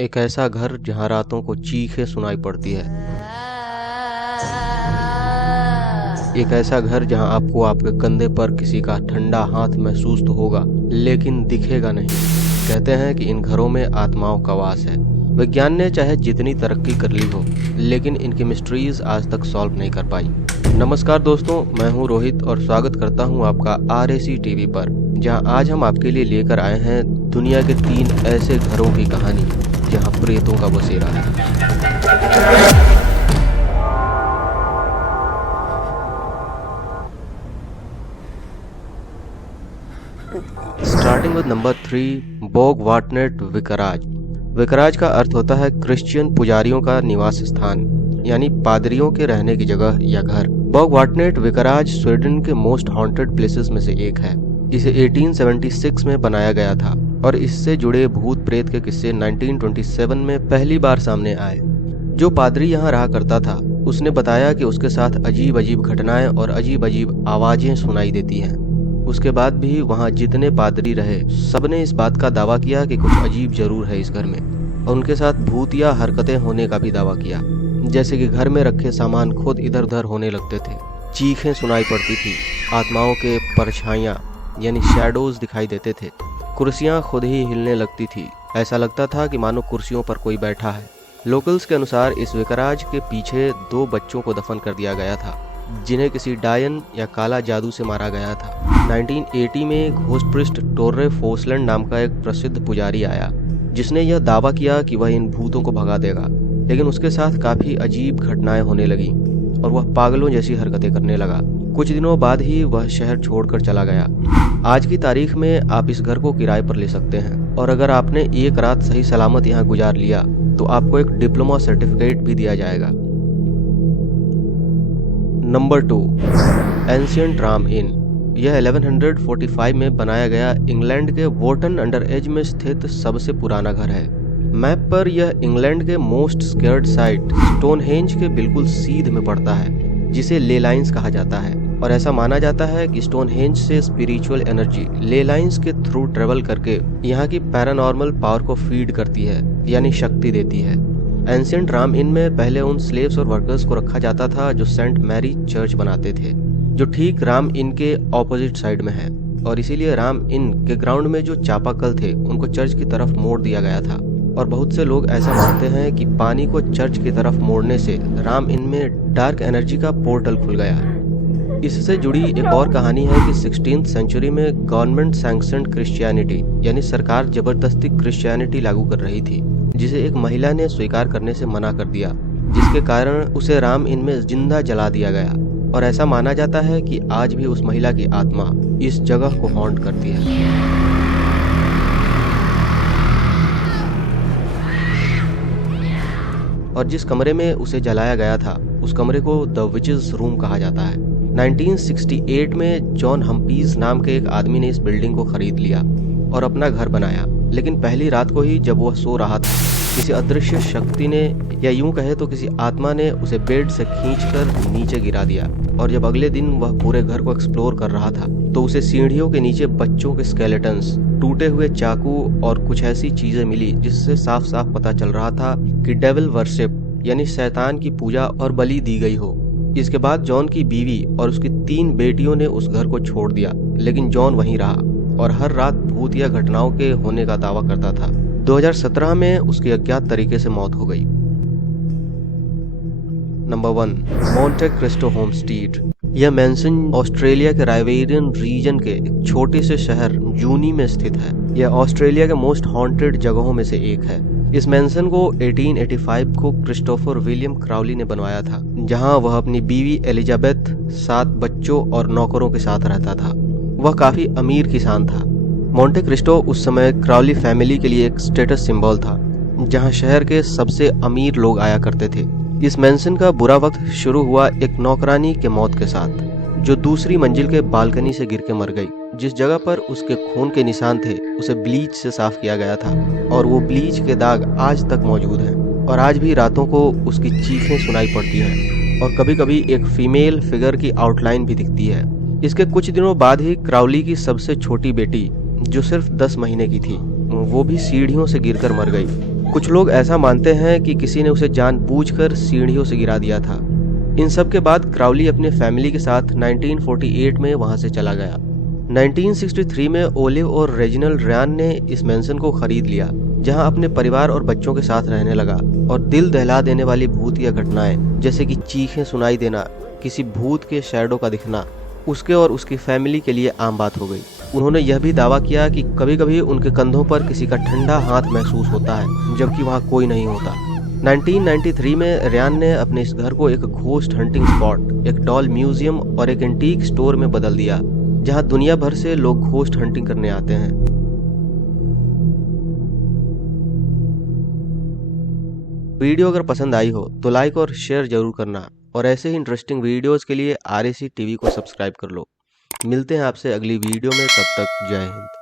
एक ऐसा घर जहां रातों को चीखें सुनाई पड़ती है। एक ऐसा घर जहां आपको आपके कंधे पर किसी का ठंडा हाथ महसूस तो होगा, लेकिन दिखेगा नहीं। कहते हैं कि इन घरों में आत्माओं का वास है। विज्ञान ने चाहे जितनी तरक्की कर ली हो, लेकिन इनकी मिस्ट्रीज आज तक सॉल्व नहीं कर पाई। नमस्कार दोस्तों, मैं हूं रोहित और स्वागत करता हूं आपका RAC टीवी पर, जहां आज हम आपके लिए लेकर आए हैं दुनिया के 3 ऐसे घरों की कहानी जहां प्रेतों का बसेरा है। Starting with number 3, बोगवाटनेट विकाराज। विकाराज का अर्थ होता है क्रिश्चियन पुजारियों का निवास स्थान, यानी पादरियों के रहने की जगह या घर। बोगवाटनेट विकाराज स्वीडन के मोस्ट हॉन्टेड प्लेसेस में से एक है। इसे 1876 में बनाया गया था और इससे जुड़े भूत प्रेत के किस्से 1927 में पहली बार सामने आए। जो पादरी यहाँ रहा करता था, उसने बताया कि उसके साथ अजीब अजीब घटनाएं और अजीब अजीब आवाजें सुनाई देती हैं। उसके बाद भी वहाँ जितने पादरी रहे, सबने इस बात का दावा किया कि कुछ अजीब जरूर है इस घर में, और उनके साथ भूतिया हरकतें होने का भी दावा किया। जैसे कि घर में रखे सामान खुद इधर उधर होने लगते थे, चीखें सुनाई पड़ती थी, आत्माओं के परछाइयाँ यानी शैडोज दिखाई देते थे, कुर्सियाँ खुद ही हिलने लगती थी। ऐसा लगता था कि मानो कुर्सियों पर कोई बैठा है। लोकल्स के अनुसार इस विकाराज के पीछे 2 बच्चों को दफन कर दिया गया था, जिन्हें किसी डायन या काला जादू से मारा गया था। 1980 में घोस्टप्रिस्ट टोर्रे फोसलैंड नाम का एक प्रसिद्ध पुजारी आया, जिसने यह दावा किया कि वह इन भूतों को भगा देगा, लेकिन उसके साथ काफी अजीब घटनाएं होने लगी और वह पागलों जैसी हरकतें करने लगा। कुछ दिनों बाद ही वह शहर छोड़कर चला गया। आज की तारीख में आप इस घर को किराए पर ले सकते हैं, और अगर आपने एक रात सही सलामत यहाँ गुजार लिया तो आपको एक डिप्लोमा सर्टिफिकेट भी दिया जाएगा। नंबर 2, एंशिएंट राम इन। यह 1145 में बनाया गया इंग्लैंड के वोटन अंडर एज में स्थित सबसे पुराना घर है। मैप पर यह इंग्लैंड के मोस्ट स्केयर्ड साइट स्टोनहेंज के बिल्कुल सीध में पड़ता है, जिसे ले लाइन्स कहा जाता है। और ऐसा माना जाता है कि स्टोनहेंज से स्पिरिचुअल एनर्जी ले लाइन्स के थ्रू ट्रेवल करके यहाँ की पैरानॉर्मल पावर को फीड करती है, यानी शक्ति देती है। एंशिएंट राम इन में पहले उन स्लेव्स और वर्कर्स को रखा जाता था जो सेंट मैरी चर्च बनाते थे, जो ठीक राम इन के ऑपोजिट साइड में है। और इसीलिए राम इन के ग्राउंड में जो चापाकल थे, उनको चर्च की तरफ मोड़ दिया गया था। और बहुत से लोग ऐसा मानते हैं कि पानी को चर्च की तरफ मोड़ने से राम इन में डार्क एनर्जी का पोर्टल खुल गया। इससे जुड़ी एक और कहानी है कि 16th सेंचुरी में गवर्नमेंट सैंक्शनड क्रिश्चियनिटी, यानी सरकार जबरदस्ती क्रिश्चियनिटी लागू कर रही थी, जिसे एक महिला ने स्वीकार करने से मना कर दिया, जिसके कारण उसे राम इन में जिंदा जला दिया गया। और ऐसा माना जाता है कि आज भी उस महिला की आत्मा इस जगह को हॉन्ट करती है। और जिस कमरे में उसे जलाया गया था, उस कमरे को द विचेस रूम कहा जाता है। 1968 में जॉन हम्पीज नाम के एक आदमी ने इस बिल्डिंग को खरीद लिया और अपना घर बनाया। लेकिन पहली रात को ही जब वह सो रहा था, किसी अदृश्य शक्ति ने, या यूं कहे तो किसी आत्मा ने, उसे बेड से खींचकर नीचे गिरा दिया। और जब अगले दिन वह पूरे घर को एक्सप्लोर कर रहा था, तो उसे सीढ़ियों के नीचे बच्चों के स्केलेटन्स, टूटे हुए चाकू और कुछ ऐसी चीजें मिली, जिससे साफ साफ पता चल रहा था कि डेविल वर्शिप, यानी शैतान की पूजा और बलि दी गई हो। इसके बाद जॉन की बीवी और उसकी 3 बेटियों ने उस घर को छोड़ दिया, लेकिन जॉन वहीं रहा और हर रात भूतिया घटनाओं के होने का दावा करता था। 2017 में उसकी अज्ञात तरीके से मौत हो गई। Number 1, Monte Cristo Homestead. यह मैंसन ऑस्ट्रेलिया के राइवेरियन रीजन के एक छोटे से शहर जूनी में स्थित है। यह ऑस्ट्रेलिया के मोस्ट हॉन्टेड जगहों में से एक है। इस मैंसन को 1885 को क्रिस्टोफर विलियम क्राउली ने बनवाया था, जहां वह अपनी बीवी एलिजाबेथ, 7 बच्चों और नौकरों के साथ रहता था। वह काफी अमीर किसान था। मोंटे क्रिस्टो उस समय क्राउली फैमिली के लिए एक स्टेटस सिंबल था, जहां शहर के सबसे अमीर लोग आया करते थे। इस मैंसन का बुरा वक्त शुरू हुआ एक नौकरानी के मौत के साथ, जो दूसरी मंजिल के बालकनी से गिर के मर गई। जिस जगह पर उसके खून के निशान थे, उसे ब्लीच से साफ किया गया था, और वो ब्लीच के दाग आज तक मौजूद हैं। और आज भी रातों को उसकी चीखें सुनाई पड़ती हैं, और कभी कभी एक फीमेल फिगर की आउटलाइन भी दिखती है। इसके कुछ दिनों बाद ही क्राउली की सबसे छोटी बेटी, जो सिर्फ 10 महीने की थी, वो भी सीढ़ियों से गिरकर मर गई। कुछ लोग ऐसा मानते हैं कि किसी ने उसे जानबूझकर सीढ़ियों से गिरा दिया था। इन सब के बाद क्राउली अपने फैमिली के साथ 1948 में वहां से चला गया। 1963 में ओलिव और रेजिनल्ड रयान ने इस मैंसन को खरीद लिया, जहां अपने परिवार और बच्चों के साथ रहने लगा और दिल दहला देने वाली भूतिया घटनाएं जैसे कि चीखें सुनाई देना, किसी भूत के शैडो का दिखना उसके और उसकी फैमिली के लिए आम बात हो गई। उन्होंने यह भी दावा किया कि कभी कभी उनके कंधों पर किसी का ठंडा हाथ महसूस होता है जबकि वहां कोई नहीं होता। 1993 में रयान ने अपने इस घर को एक घोस्ट हंटिंग स्पॉट, एक डॉल म्यूजियम और एक एंटीक स्टोर में बदल दिया, जहां दुनिया भर से लोग घोस्ट हंटिंग करने आते हैं। वीडियो अगर पसंद आई हो तो लाइक और शेयर जरूर करना और ऐसे ही इंटरेस्टिंग वीडियोस के लिए RAC TV को सब्सक्राइब कर लो। मिलते हैं आपसे अगली वीडियो में, तब तक जय हिंद।